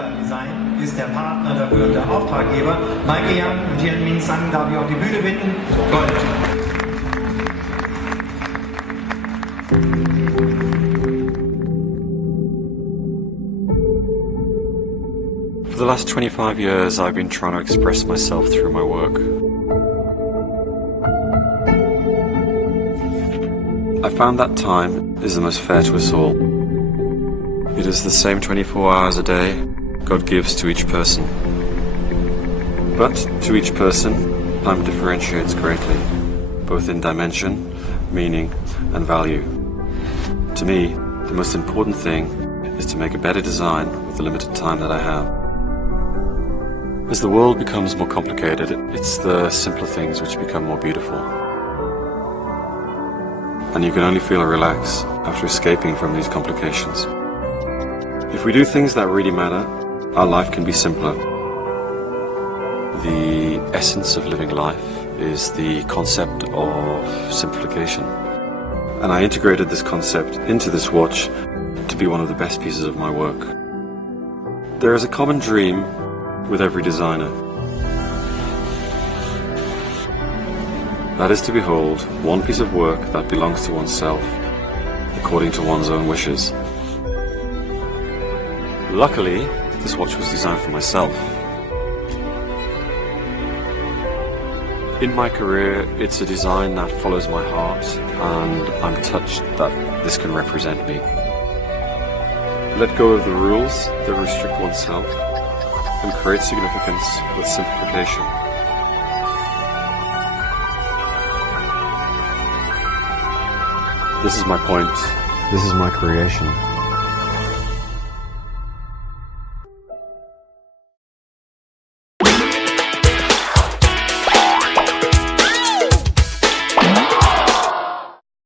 CIGA Design ist der Partner dafür und der Auftraggeber. Maike Young und Jianmin Sang darf ich auf die Bühne bitten. Gold. For the last 25 years, I've been trying to express myself through my work. I found that time is the most fair to us all. It is the same 24 hours a day God gives to each person. But to each person, time differentiates greatly, both in dimension, meaning, and value. To me, the most important thing is to make a better design with the limited time that I have. As the world becomes more complicated, it's the simpler things which become more beautiful. And you can only feel relaxed after escaping from these complications. If we do things that really matter, our life can be simpler. The essence of living life is the concept of simplification. And I integrated this concept into this watch to be one of the best pieces of my work. There is a common dream with every designer. That is to behold one piece of work that belongs to oneself, according to one's own wishes. Luckily, this watch was designed for myself. In my career, it's a design that follows my heart, and I'm touched that this can represent me. Let go of the rules that restrict oneself and create significance with simplification. This is my point. This is my creation.